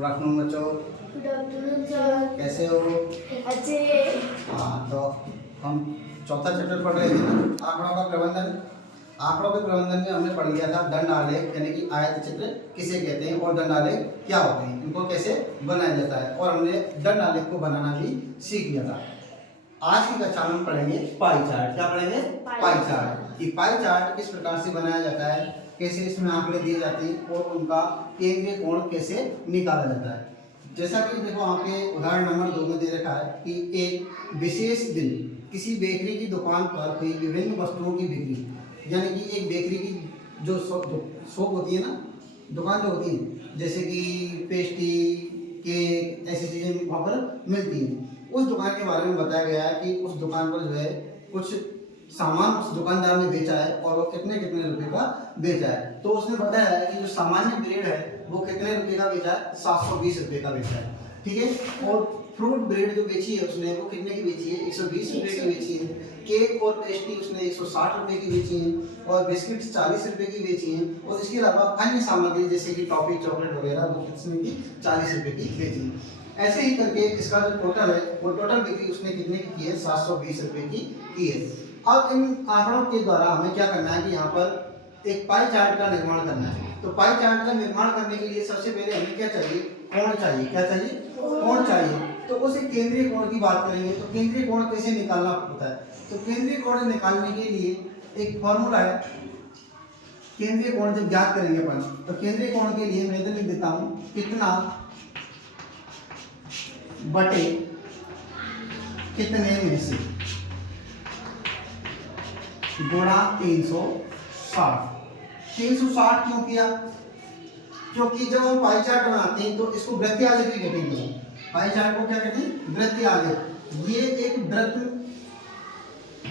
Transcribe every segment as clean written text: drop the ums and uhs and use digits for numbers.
Good afternoon बच्चों। Good afternoon sir. कैसे हो? अच्छे। हाँ, तो हम चौथा चैप्टर पढ़ रहे थे ना, आंकड़ों का प्रबंधन। आंकड़ों के प्रबंधन में हमने पढ़ लिया था दंड आलेख, यानी कि आयत चित्र किसे कहते हैं और दंड आलेख क्या होते हैं, इनको कैसे बनाया जाता है, और हमने दंड आलेख को बनाना भी सीख लिया था। आज की कक्षा में हम पढ़ेंगे पाई चार्ट। क्या पढ़ेंगे? Pie chart. कि पाई चार्ट किस प्रकार से बनाया जाता है, कैसे इसमें आंकड़े दिए जाते हैं और उनका केंद्रीय कोण कैसे निकाला जाता है। जैसा कि देखो यहाँ पे उदाहरण नंबर 2 में दे रखा है कि एक विशेष दिन किसी बेकरी की दुकान पर कोई विभिन्न वस्तुओं की बिक्री, यानी कि एक बेकरी की जो शॉप होती है ना, दुकान जो होती है, जैसे कि पेस्ट्री, केक, ऐसी चीज़ें वहाँ पर मिलती हैं। उस दुकान के बारे में बताया गया है कि उस दुकान पर जो है कुछ सामान उस दुकानदार ने बेचा है और वो कितने कितने रुपए का बेचा है। तो उसने बताया है कि जो सामान्य ब्रेड है वो कितने रुपए का बेचा है, 720 रुपए का बेचा है, ठीक है। और फ्रूट ब्रेड जो बेची है उसने वो कितने की बेची है, 120 रुपए की बेची है। केक और पेस्ट्री उसने 160 रुपए की बेची है और बिस्किट 40 रुपए की बेची है। और इसके अलावा अन्य सामग्री जैसे कि टॉफी, चॉकलेट वगैरह वो कितने की 40 रुपए की बेची है। ऐसे ही करके इसका जो टोटल है वो टोटल बिक्री उसने कितने की है, 720 रुपए की है। अब इन आंकड़ों के द्वारा हमें क्या करना है कि यहाँ पर एक पाई चार्ट का निर्माण करना है। तो पाई चार्ट का निर्माण करने के लिए सबसे पहले हमें क्या चाहिए, कोण चाहिए। क्या चाहिए? कोण चाहिए। तो उस केंद्रीय कोण की बात करेंगे तो केंद्रीय कोण कैसे निकालना होता है। तो केंद्रीय कोण निकालने के लिए एक फॉर्मूला है। केंद्रीय कोण जब ज्ञात करेंगे अपन तो केंद्रीय कोण के लिए मैं लिख देता हूँ कितना बटे कितने में से गुणा 360। 360 क्यों किया? क्योंकि जब हम पाई चार्ट बनाते हैं तो इसको वृत्तीय आलेख भी कहते हैं। पाई चार्ट को क्या कहते हैं? वृत्तीय आलेख। ये एक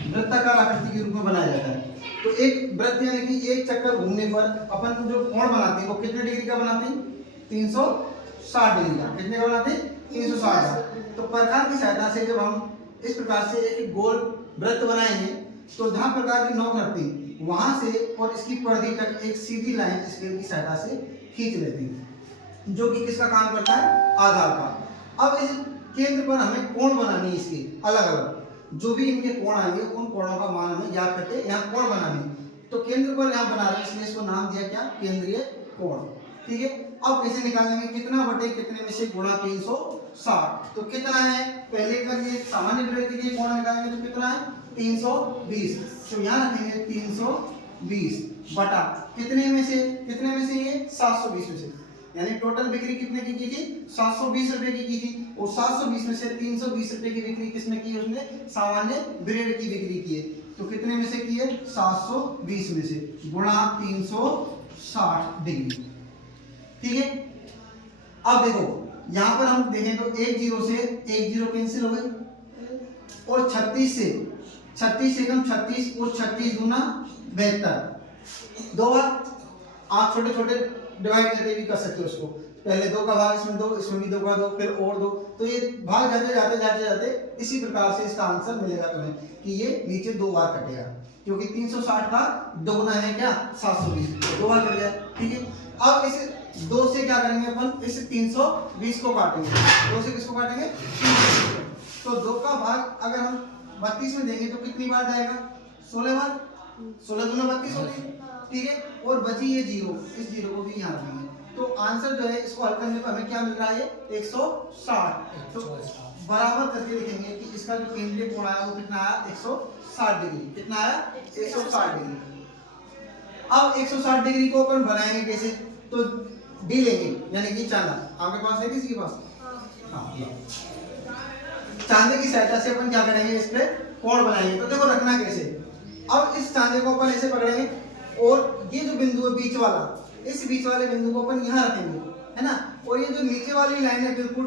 वृत्ताकार आकृति के रूप में बनाया जाता है। तो एक वृत्त यानी कि एक चक्कर घूमने पर अपन जो कोण बनाते हैं वो कितने डिग्री का बनाते हैं, 360 डिग्री का। कितने का बनाते हैं? 360। तो प्रकार की सहायता से जब हम इस प्रकार से एक गोल वृत्त बनाएंगे तो जहाँ प्रकार की नोक रखती है वहां से और इसकी परिधि तक एक सीधी लाइन स्केल की सहायता से खींच लेती है, जो कि किसका काम करता है, आधार का। अब इस केंद्र पर हमें कोण बनानी है, इसके अलग अलग जो भी इनके कोण आएंगे उन कोणों का मान हमें याद करके यहाँ कोण बनानी। तो केंद्र पर यहाँ बना रहे हैं इसलिए इसको नाम दिया क्या, केंद्रीय कोण, ठीक है। अब कैसे निकालेंगे, कितना बटे कितने में से गुणा 360। तो कितना है, पहले का ये सामान्य ब्रेड के लिए कोण निकालेंगे तो कितना है, 320। तो यहाँ रखेंगे 320 बटा कितने में से ये 720 में से, यानी टोटल बिक्री कितने की थी, 720 रुपए की थी। और 720 में से 320 रुपए की बिक्री किसने की, उसने सामान्य ब्रेड की बिक्री की है। तो कितने में से की है, 720 में से गुणा 360 डिग्री, ठीक है। अब देखो यहाँ पर हम देखें तो एक जीरो से एक जीरो कैंसिल हो गई और 36 से कम 36 और 36 दूना 72। दो बार आप छोटे छोटे डिवाइड करके भी कर सकते हो उसको, पहले 2 का भाग इसमें 2, इसमें भी 2 का 2, फिर और 2। तो ये भाग जाते जाते इसी प्रकार से इसका आंसर मिलेगा तुम्हें कि ये नीचे 2 बार कटेगा, क्योंकि 360 का दोगुना है क्या, 720, 2 बार कट गया, ठीक है। अब इसे 2 से क्या करेंगे अपन, इस 320 को काटेंगे, 2 से किसको काटेंगे, 320। तो 2 का भाग अगर हम 32 में देंगे तो कितनी बार जाएगा, 16 बार, 16 दूना 32 हो गई, ठीक है। और बची ये जीरो, इस जीरो को भी यहाँ रखेंगे। तो आंसर जो है इसको हल करने पर हमें क्या मिल रहा है, 160। तो बराबर करके लिखेंगे कि इसका जो केंद्रीय कोण आया वो कितना आया, 160 डिग्री। कितना आया, 160 डिग्री। अब 160 डिग्री को अपन बनाएंगे कैसे, तो डी लेंगे, यानी कि चांदा। आपके पास है किसी के पास? हाँ, चांदे की सहायता से अपन क्या करेंगे, इस पे कोण बनाएंगे। तो देखो रखना कैसे, अब इस चांदे को अपन ऐसे पकड़ेंगे और ये जो बिंदु है बीच वाला, इस बीच वाले बिंदु को अपन यहाँ रखेंगे, है ना। और ये जो नीचे वाली लाइन है बिल्कुल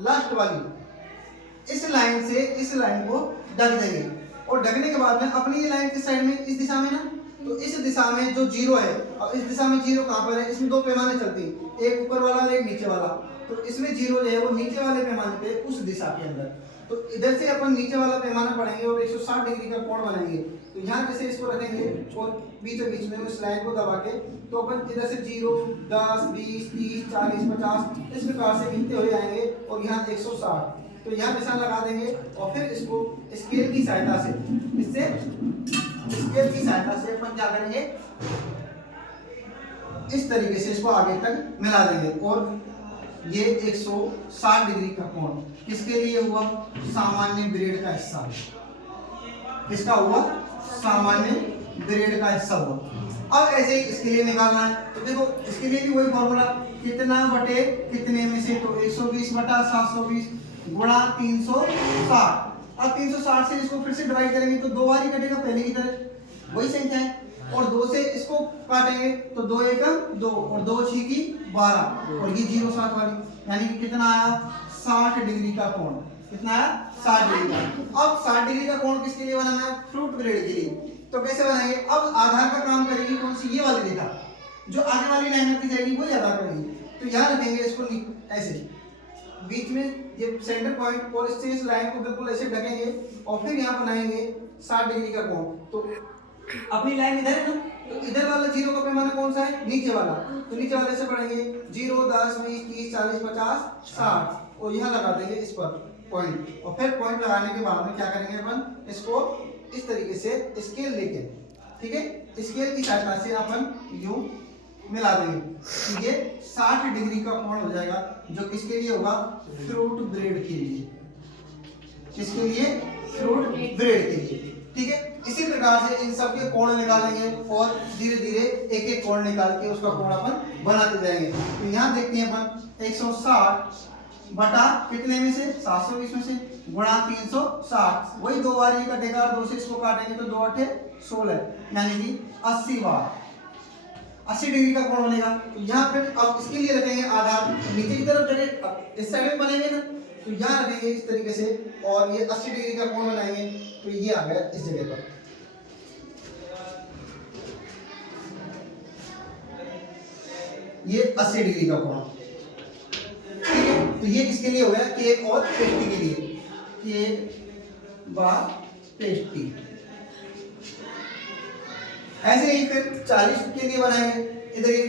लास्ट वाली, इस लाइन से इस लाइन को ढक देंगे। और ढकने के बाद में अपनी ये लाइन किस साइड में, इस दिशा में ना, तो इस दिशा में जो जीरो है, अब इस दिशा में जीरो कहाँ पर है, इसमें 2 पैमाने चलते हैं, एक ऊपर वाला और एक नीचे वाला। तो इसमें जीरो जो है वो नीचे वाले पैमाने पे, उस दिशा के अंदर। तो इधर से अपन नीचे वाला पैमाना पढ़ेंगे और 160 डिग्री का कोण बनाएंगे। तो यहाँ जैसे इसको रखेंगे और बीचों बीच में उस लाइन को दबा के, तो अपन इधर से 0, 10, 20, 30, 40, 50 इस प्रकार से गिनते हुए आएंगे और यहाँ 160, तो यहाँ निशान लगा देंगे और फिर इसको स्केल की सहायता से, स्केल की सहायता से अपन क्या करेंगे, इस तरीके से इसको आगे तक मिला देंगे। और ये 160 डिग्री का कोण किसके लिए हुआ, सामान्य ब्लेड का हिस्सा, किसका हुआ, सामान्य ब्लेड का हिस्सा हुआ। अब ऐसे ही इसके लिए निकालना है, तो देखो इसके लिए भी वही फॉर्मूला, कितना बटे कितने में से, तो 120 बटा 720 गुणा 360। अब 360 से इसको फिर से डिवाइड करेंगे तो 2 बार ही कटेगा पहले की तरह, वही संख्या है, और 2 से इसको काटेंगे तो 2 एकम 2 और 2 छीकी 12 और ये 0,60 वाली, यानी कि कितना आया, 60 डिग्री का कोण, कितना आया, 60 डिग्री का। अब 60 डिग्री का कोण किसके लिए बनाना है, फ्रूट ब्लेड के लिए, तो कैसे बनाएंगे, अब आधार का काम करेगी कौन सी, ये वाली रेखा, जो आगे वाली लाइन होती जाएगी वही आधार करेगी। तो यहाँ रखेंगे इसको ऐसे बीच में ये सेंटर पॉइंट, और इससे इस लाइन को बिल्कुल ऐसे ढकेंगे और फिर यहाँ बनाएंगे 60 डिग्री का कोण। तो अपनी लाइन इधर है ना, तो इधर वाला 0 का पैमाना कौन सा है, नीचे वाला, तो नीचे वाले से पढ़ेंगे 0, 10, 20, 30, 40, 50, 60 और यहाँ लगा देंगे इस पर पॉइंट। और फिर पॉइंट लगाने के बाद में क्या करेंगे अपन, इसको इस तरीके से स्केल लेके, ठीक है, स्केल की सहायता से अपन यूं मिला देंगे, तो ये 60 डिग्री का कोण हो जाएगा, जो किसके लिए होगा, फ्रूट ब्रेड के लिए, किसके लिए, फ्रूट ब्रेड के लिए, ठीक है। इसी प्रकार से इन सब के कोण निकालेंगे और धीरे धीरे एक एक कोण निकाल के उसका कोण अपन बनाते जाएंगे। तो यहाँ देखते हैं अपन 160 बटा कितने में से, 720 में से गुणा 360, वही 2 बार ही कटेगा और 2 से इसको काटेंगे तो 2 8 16, यानी कि 80 बार 80 डिग्री का कोण बनेगा। तो यहाँ फिर अब इसके लिए रखेंगे आधार, नीचे की तरफ जगह इस साइड में बनेंगे ना, तो यहाँ रखेंगे इस तरीके से और ये 80 डिग्री का कोण बनाएंगे, तो ये आ गया इस जगह पर। ये 80 डिग्री का कोण, ठीक है। तो ये किसके लिए हो गया, केक और पेस्ट्री के लिए, केक व पेस्ट्री। ऐसे ही फिर 40 के लिए बनाएंगे, इधर ये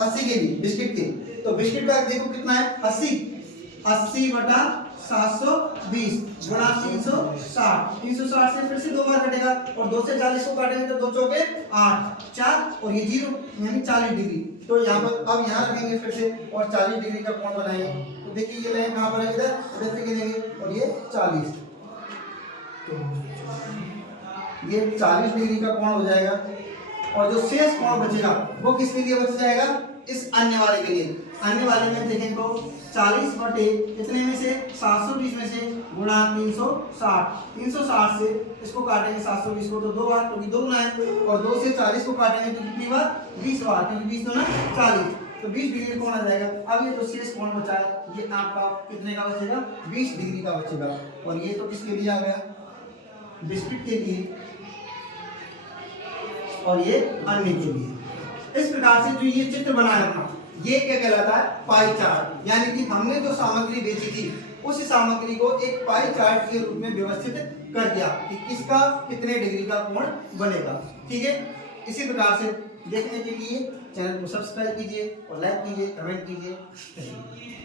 80 के लिए बिस्किट के, तो बिस्किट का देखो कितना है, 80 बटा 720 गुणा 360, 360 से फिर से 2 बार कटेगा और 2 से 40 को काटेंगे तो 2 चौके 8, 4 और ये 0, यानी 40 डिग्री। तो यहाँ पर अब यहाँ रखेंगे फिर से और 40 डिग्री का कोण बनाएंगे। तो देखिए ये लाइन कहाँ पर है, इधर से गिनेंगे और ये 40, ये 40 डिग्री का कोण हो जाएगा। और जो शेष कोण बचेगा वो किसके लिए बच जाएगा, इस अन्य वाले के लिए। अन्य वाले में देखें तो 40 बटे कितने में से, 720 में से गुणा 360, 360 से इसको काटेंगे 720 को तो 2 बार, क्योंकि 2 गुना है, और 2 से 40 को काटेंगे तो कितनी बार, 20 बार, क्योंकि 20 तो ना 40, तो 20 डिग्री कोण आ जाएगा। अब ये तो शेष कोण बचा है, ये आपका कितने का बचेगा, 20 डिग्री का बचेगा। और ये तो किसके लिए आ गया, बिस्किट के लिए, और ये अन्य के लिए। इस प्रकार से जो ये चित्र बनाया अपना, ये क्या कहलाता है, पाई चार्ट, यानी कि हमने जो सामग्री बेची थी उस सामग्री को एक पाई चार्ट के रूप में व्यवस्थित कर दिया कि किसका कितने डिग्री का कोण बनेगा, ठीक है। इसी प्रकार से देखने के लिए चैनल को सब्सक्राइब कीजिए और लाइक कीजिए, कमेंट कीजिए।